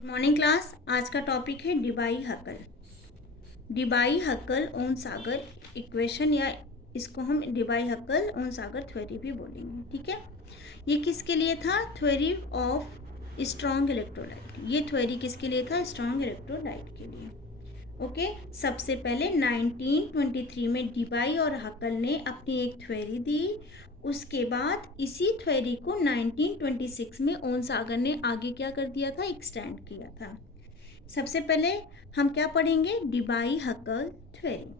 Morning class. आज का topic है डिबाई-हक्कल। डिबाई-हक्कल-ओहन-सागर इक्वेशन, या इसको हम डिबाई-हक्कल-ओहन-सागर थ्योरी भी बोलेंगे। ठीक है, ये किसके लिए था? Theory of strong electrolyte. ये थ्योरी किसके लिए था? स्ट्रॉन्ग इलेक्ट्रोलाइट के लिए। ओके, सबसे पहले 1923 में डिबाई और हक्कल ने अपनी एक थ्योरी दी। उसके बाद इसी थ्योरी को 1926 में ओहन-सागर ने आगे क्या कर दिया था? एक्सटेंड किया था। सबसे पहले हम क्या पढ़ेंगे? डिबाई-हक्कल थ्योरी।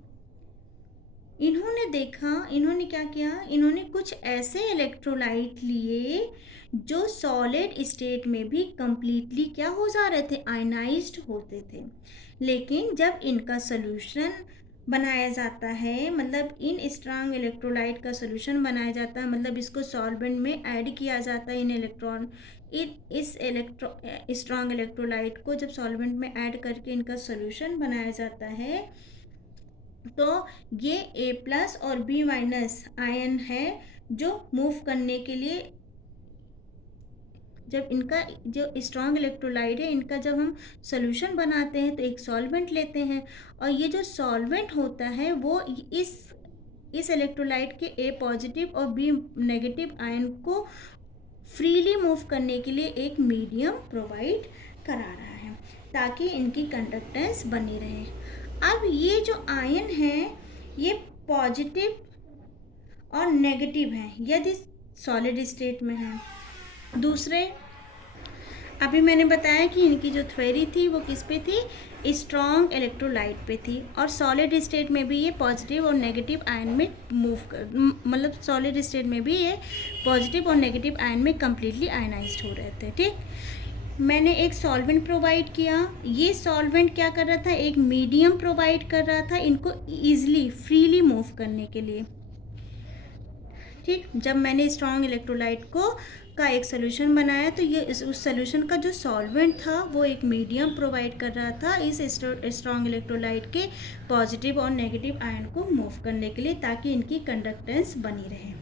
इन्होंने क्या किया? इन्होंने कुछ ऐसे इलेक्ट्रोलाइट लिए जो सॉलिड स्टेट में भी कंप्लीटली क्या हो जा रहे थे? आयनाइज्ड होते थे। लेकिन जब इनका सोल्यूशन बनाया जाता है, मतलब इन स्ट्रॉन्ग इलेक्ट्रोलाइट का सोल्यूशन बनाया जाता है, मतलब इसको सॉल्वेंट में ऐड किया जाता है। इस स्ट्रॉन्ग इलेक्ट्रोलाइट को जब सॉल्वेंट में ऐड करके इनका सोल्यूशन बनाया जाता है, तो ये A+ और B- आयन है जो मूव करने के लिए, जब इनका जो स्ट्रॉन्ग इलेक्ट्रोलाइट है, इनका जब हम सॉल्यूशन बनाते हैं तो एक सॉल्वेंट लेते हैं, और ये जो सॉल्वेंट होता है वो इस इलेक्ट्रोलाइट के A+ और B- आयन को फ्रीली मूव करने के लिए एक मीडियम प्रोवाइड करा रहा है ताकि इनकी कंडक्टेंस बनी रहे। अब ये जो आयन है ये पॉजिटिव और नेगेटिव हैं यदि सॉलिड स्टेट में है। दूसरे, अभी मैंने बताया कि इनकी जो थ्योरी थी वो किस पे थी? स्ट्रॉन्ग इलेक्ट्रोलाइट पे थी, और सॉलिड स्टेट में भी ये पॉजिटिव और नेगेटिव आयन में मतलब सॉलिड स्टेट में भी ये पॉजिटिव और नेगेटिव आयन में कंप्लीटली आयनाइज्ड हो रहे थे। ठीक, मैंने एक सॉल्वेंट प्रोवाइड किया। ये सॉल्वेंट क्या कर रहा था? एक मीडियम प्रोवाइड कर रहा था इनको ईजिली फ्रीली मूव करने के लिए। ठीक, जब मैंने स्ट्रॉन्ग इलेक्ट्रोलाइट का एक सोल्यूशन बनाया तो ये उस सोल्यूशन का जो सॉल्वेंट था वो एक मीडियम प्रोवाइड कर रहा था इस स्ट्रॉन्ग इलेक्ट्रोलाइट के पॉजिटिव और नेगेटिव आयन को मूव करने के लिए, ताकि इनकी कंडक्टेंस बनी रहे।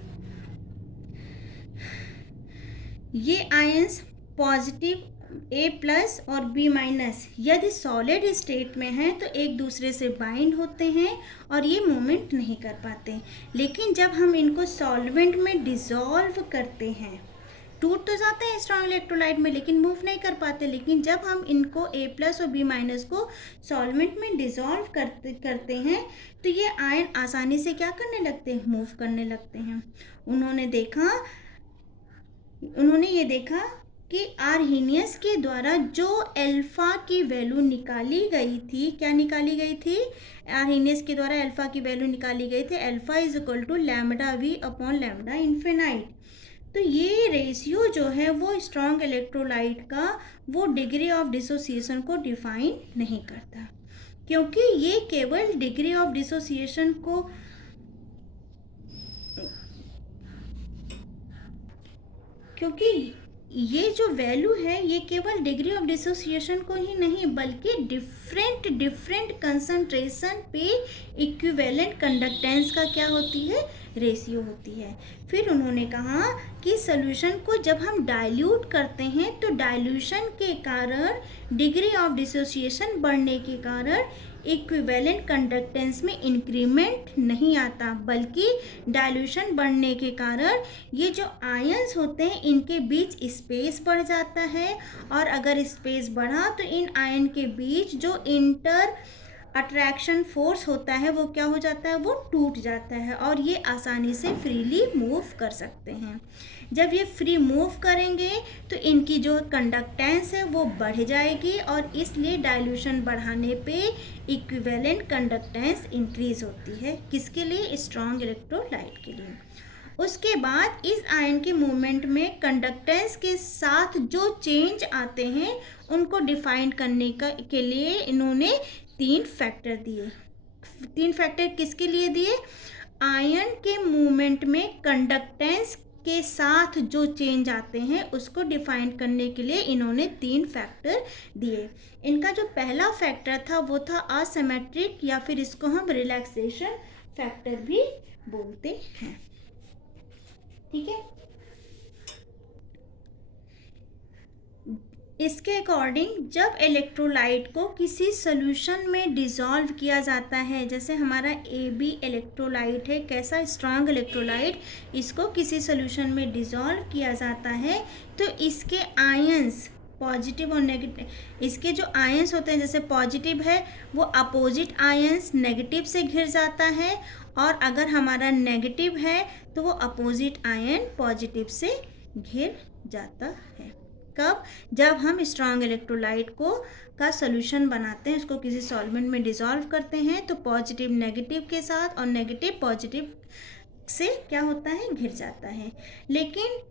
ये आयंस पॉजिटिव A+ और B- यदि सॉलिड स्टेट में हैं तो एक दूसरे से बाइंड होते हैं और ये मूवमेंट नहीं कर पाते। लेकिन जब हम इनको सॉल्वेंट में डिसॉल्व करते हैं, टूट तो जाते हैं स्ट्रॉन्ग इलेक्ट्रोलाइट में लेकिन मूव नहीं कर पाते। लेकिन जब हम इनको A+ और B- को सॉल्वेंट में डिसॉल्व करते हैं तो ये आयन आसानी से क्या करने लगते हैं? मूव करने लगते हैं। उन्होंने ये देखा कि आर्हीनियस के द्वारा जो अल्फा की वैल्यू निकाली गई थी, क्या निकाली गई थी? आर्हीनियस के द्वारा अल्फा की वैल्यू निकाली गई थी, अल्फा = λV/λ∞। तो ये रेशियो जो है वो स्ट्रॉन्ग इलेक्ट्रोलाइट का वो डिग्री ऑफ डिसोसिएशन को डिफाइन नहीं करता, क्योंकि ये केवल डिग्री ऑफ डिसोसिएशन को क्योंकि ये जो वैल्यू है ये केवल डिग्री ऑफ डिसोसिएशन को ही नहीं बल्कि डिफरेंट कंसंट्रेशन पे इक्विवेलेंट कंडक्टेंस का क्या होती है? रेशियो होती है। फिर उन्होंने कहा कि सॉल्यूशन को जब हम डाइल्यूट करते हैं तो डाइल्यूशन के कारण डिग्री ऑफ डिसोसिएशन बढ़ने के कारण इक्विवेलेंट कंडक्टेंस में इंक्रीमेंट नहीं आता, बल्कि डाइल्यूशन बढ़ने के कारण ये जो आयंस होते हैं इनके बीच स्पेस बढ़ जाता है, और अगर स्पेस बढ़ा तो इन आयन के बीच जो इंटर अट्रैक्शन फोर्स होता है वो क्या हो जाता है? वो टूट जाता है और ये आसानी से फ्रीली मूव कर सकते हैं। जब ये फ्री मूव करेंगे तो इनकी जो कंडक्टेंस है वो बढ़ जाएगी, और इसलिए डाइल्यूशन बढ़ाने पे इक्विवेलेंट कंडक्टेंस इंक्रीज होती है। किसके लिए? स्ट्रॉन्ग इलेक्ट्रोलाइट के लिए। उसके बाद इस आयन के मूवमेंट में कंडक्टेंस के साथ जो चेंज आते हैं उनको डिफाइन करने के लिए इन्होंने 3 फैक्टर दिए। 3 फैक्टर किसके लिए दिए? आयन के मूवमेंट में कंडक्टेंस के साथ जो चेंज आते हैं उसको डिफाइन करने के लिए इन्होंने 3 फैक्टर दिए। इनका जो पहला फैक्टर था वो था असिमेट्रिक, या फिर इसको हम रिलैक्सेशन फैक्टर भी बोलते हैं। ठीक है, इसके अकॉर्डिंग जब इलेक्ट्रोलाइट को किसी सॉल्यूशन में डिसॉल्व किया जाता है, जैसे हमारा AB इलेक्ट्रोलाइट है, कैसा स्ट्रॉन्ग इलेक्ट्रोलाइट, इसको किसी सॉल्यूशन में डिसॉल्व किया जाता है तो इसके आयंस पॉजिटिव और नेगेटिव, इसके जो आयंस होते हैं जैसे पॉजिटिव है वो अपोजिट आयंस नेगेटिव से घिर जाता है, और अगर हमारा नेगेटिव है तो वो अपोजिट आयन पॉजिटिव से घिर जाता है। कब? जब हम स्ट्रॉन्ग इलेक्ट्रोलाइट को का सॉल्यूशन बनाते हैं, उसको किसी सॉल्वेंट में डिसॉल्व करते हैं तो पॉजिटिव नेगेटिव के साथ और नेगेटिव पॉजिटिव से क्या होता है, घिर जाता है। लेकिन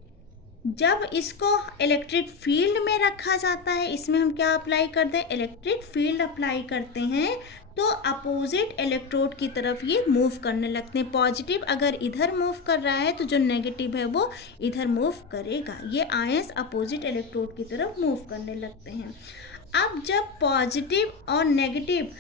जब इसको इलेक्ट्रिक फील्ड में रखा जाता है, इसमें हम क्या अप्लाई करते हैं, इलेक्ट्रिक फील्ड अप्लाई करते हैं, तो अपोजिट इलेक्ट्रोड की तरफ ये मूव करने लगते हैं। पॉजिटिव अगर इधर मूव कर रहा है तो जो नेगेटिव है वो इधर मूव करेगा। ये आयंस अपोजिट इलेक्ट्रोड की तरफ मूव करने लगते हैं। अब जब पॉजिटिव और नेगेटिव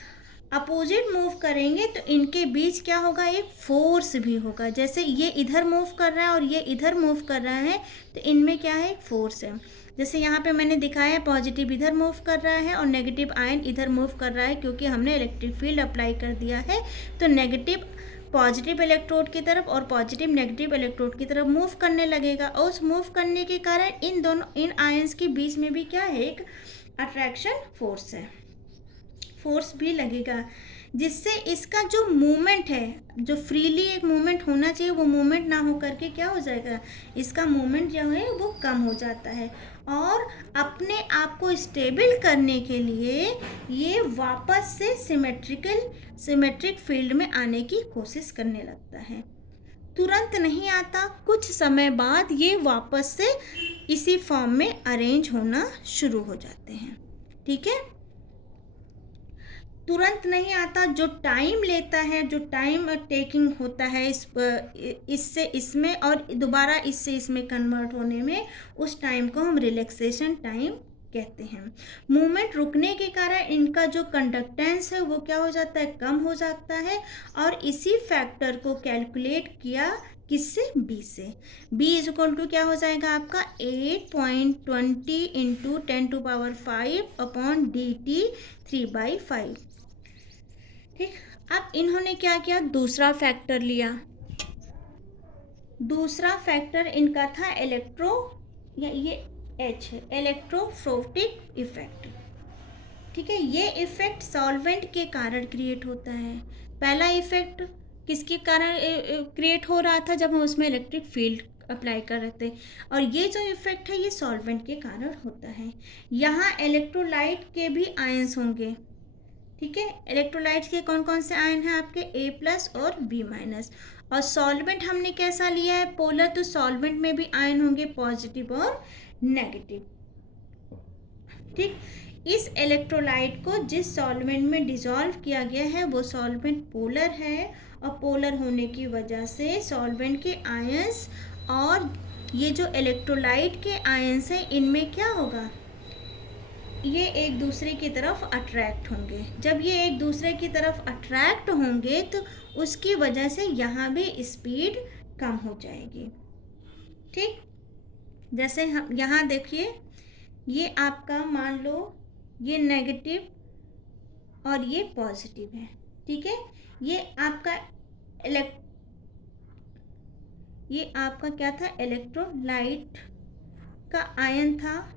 अपोजिट मूव करेंगे तो इनके बीच क्या होगा, एक फोर्स भी होगा। जैसे ये इधर मूव कर रहा है और ये इधर मूव कर रहा है तो इनमें क्या है, एक फोर्स है। जैसे यहाँ पे मैंने दिखाया पॉजिटिव इधर मूव कर रहा है और नेगेटिव आयन इधर मूव कर रहा है, क्योंकि हमने इलेक्ट्रिक फील्ड अप्लाई कर दिया है। तो नेगेटिव पॉजिटिव इलेक्ट्रोड की तरफ और पॉजिटिव नेगेटिव इलेक्ट्रोड की तरफ मूव करने लगेगा, और उस मूव करने के कारण इन आयंस के बीच में भी क्या है, एक अट्रैक्शन फोर्स है, फोर्स भी लगेगा, जिससे इसका जो मूवमेंट है, जो फ्रीली एक मूवमेंट होना चाहिए वो मूवमेंट ना हो करके क्या हो जाएगा, इसका मूवमेंट जो है वो कम हो जाता है, और अपने आप को स्टेबल करने के लिए ये वापस से सिमेट्रिक फील्ड में आने की कोशिश करने लगता है। तुरंत नहीं आता, कुछ समय बाद ये वापस से इसी फॉर्म में अरेंज होना शुरू हो जाते हैं। ठीक है, तुरंत नहीं आता, जो टाइम लेता है, जो टाइम टेकिंग होता है इससे इसमें और दोबारा इससे इसमें कन्वर्ट होने में, उस टाइम को हम रिलैक्सेशन टाइम कहते हैं। मूवमेंट रुकने के कारण इनका जो कंडक्टेंस है वो क्या हो जाता है, कम हो जाता है, और इसी फैक्टर को कैलकुलेट किया किससे, बी से। बी इज इक्वल टू क्या हो जाएगा आपका 8.20 इंटू 10⁵ अपॉन dt 3/5। ठीक, अब इन्होंने क्या किया, दूसरा फैक्टर लिया। दूसरा फैक्टर इनका था ये H है, इलेक्ट्रोफोरेटिक इफेक्ट। ठीक है, ये इफेक्ट सॉल्वेंट के कारण क्रिएट होता है। पहला इफेक्ट किसके कारण क्रिएट हो रहा था, जब हम उसमें इलेक्ट्रिक फील्ड अप्लाई कर रहे थे, और ये जो इफेक्ट है ये सॉल्वेंट के कारण होता है। यहाँ इलेक्ट्रोलाइट के भी आयंस होंगे। ठीक है, इलेक्ट्रोलाइट्स के कौन कौन से आयन हैं आपके, A+ और B-, और सॉल्वेंट हमने कैसा लिया है, पोलर, तो सॉल्वेंट में भी आयन होंगे पॉजिटिव और नेगेटिव। ठीक, इस इलेक्ट्रोलाइट को जिस सॉल्वेंट में डिसॉल्व किया गया है वो सॉल्वेंट पोलर है, और पोलर होने की वजह से सॉल्वेंट के आयंस और ये जो इलेक्ट्रोलाइट के आयंस हैं इनमें क्या होगा, ये एक दूसरे की तरफ अट्रैक्ट होंगे। जब ये एक दूसरे की तरफ अट्रैक्ट होंगे तो उसकी वजह से यहाँ भी स्पीड कम हो जाएगी। ठीक, जैसे हम यहाँ देखिए, ये आपका मान लो ये नेगेटिव और ये पॉजिटिव है। ठीक है, ये आपका क्या था, इलेक्ट्रोलाइट का आयन था,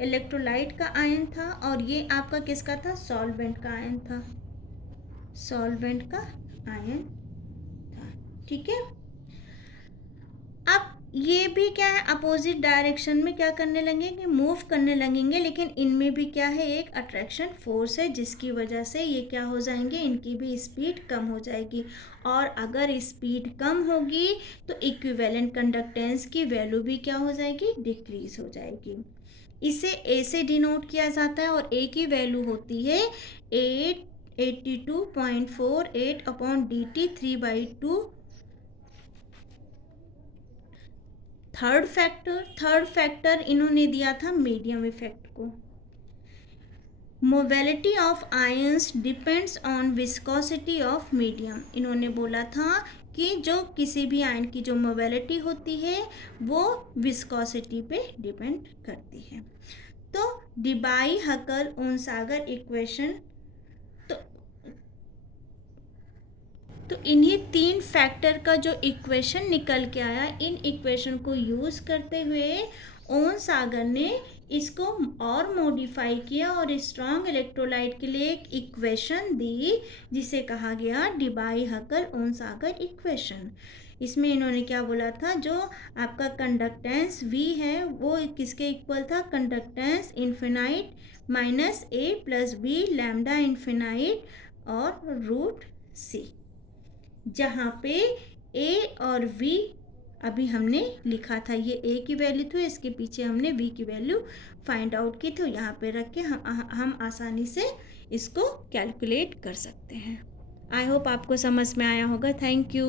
इलेक्ट्रोलाइट का आयन था, और ये आपका किसका था, सॉल्वेंट का आयन था, सॉल्वेंट का आयन था। ठीक है, अब ये भी क्या है, अपोजिट डायरेक्शन में क्या करने लगेंगे, मूव करने लगेंगे, लेकिन इनमें भी क्या है, एक अट्रैक्शन फोर्स है, जिसकी वजह से ये क्या हो जाएंगे, इनकी भी स्पीड कम हो जाएगी, और अगर स्पीड कम होगी तो इक्विवेलेंट कंडक्टेंस की वैल्यू भी क्या हो जाएगी, डिक्रीज हो जाएगी। इसे A से डिनोट किया जाता है, और A की वैल्यू होती है 82.48 अपॉन dt 3/2। थर्ड फैक्टर इन्होंने दिया था मीडियम इफेक्ट को। Mobility of ions depends on viscosity of medium. इन्होंने बोला था कि जो किसी भी आयन की जो मोबिलिटी होती है वो विस्कोसिटी पे डिपेंड करती है। तो डिबाई हकल ओनसागर इक्वेशन, तो इन्हीं 3 फैक्टर का जो इक्वेशन निकल के आया, इन इक्वेशन को यूज़ करते हुए ओन सागर ने इसको और मॉडिफाई किया और स्ट्रॉन्ग इलेक्ट्रोलाइट के लिए एक इक्वेशन दी जिसे कहा गया डिबाई हकल ओन सागर इक्वेशन। इसमें इन्होंने क्या बोला था, जो आपका कंडक्टेंस V है वो किसके इक्वल था, conductance infinite minus A plus B lambda infinite और रूट C, जहाँ पे A और V अभी हमने लिखा था, ये A की वैल्यू थी, इसके पीछे हमने V की वैल्यू फाइंड आउट की, तो यहाँ पे रख के हम आसानी से इसको कैलकुलेट कर सकते हैं। आई होप आपको समझ में आया होगा। Thank you.